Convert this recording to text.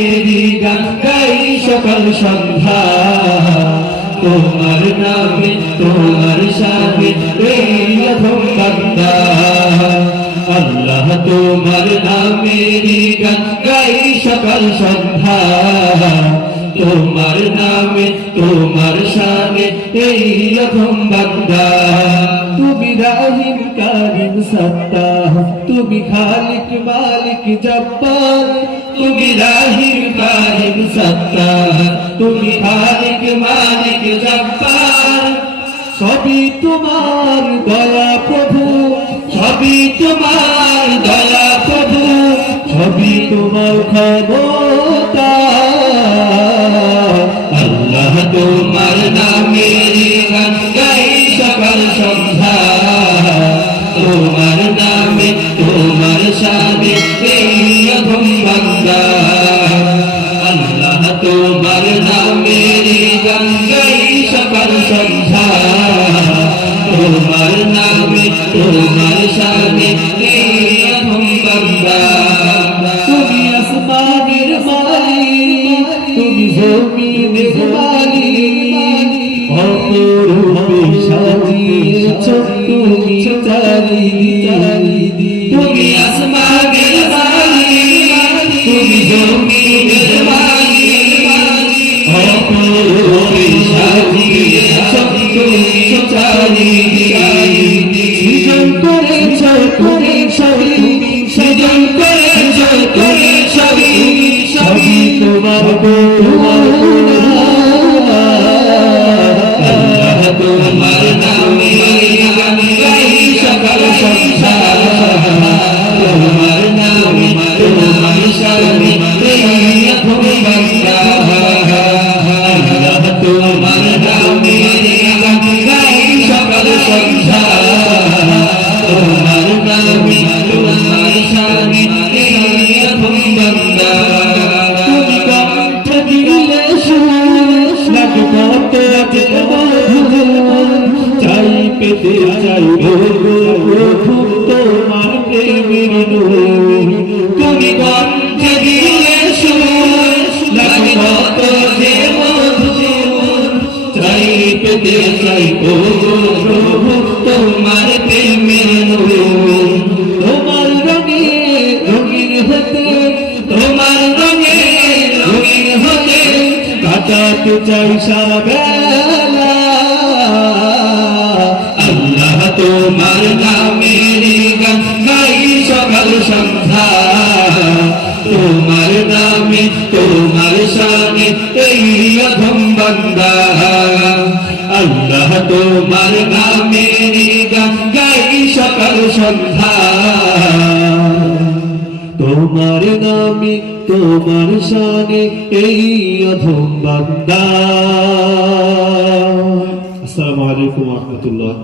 Mary গান গাই সকাল সন্ধ্যা তোমার নামে তোমার সামনে প্রেম অধম বান্দা আল্লাহ তোমার নামেরি গান গাই সন্ধ্যা তোমার নামে, তোমার শানে এই অধম বান্দা তুমি রাহিম, কারিম, সত্তাহ। তুমি খালিক, মালিক, জব্বার। তুমি রাহিম, কারিম, সত্তাহ। তুমি খালিক, মালিক, জব্বার। সবই তোমার দয়া প্রভু। সবই তোমার দয়া প্রভু। সবই তোমার ক্ষমতা অপরূপে সাজিয়েছ তুমি চারিদিকে তুমি আসমানের মালিক তুমি মালিক অপরূপে সাজিয়েছ তুমি তোমার পেতে চাই প্রভু তোমার প্রেমের তুমি তোমার রঙে রঙিন হতে তোমার রঙে রঙিন কাটাতে চাই সারা সন্ধ্যা। তোমার নামে, তোমার শানে এই অধম বান্দা আল্লাহ তোমার গান গাই সকাল সন্ধ্যা। তোমার নামে, তোমার শানে এই অধম বান্দা আসসালামু আলাইকুম রহমতুল্লাহ।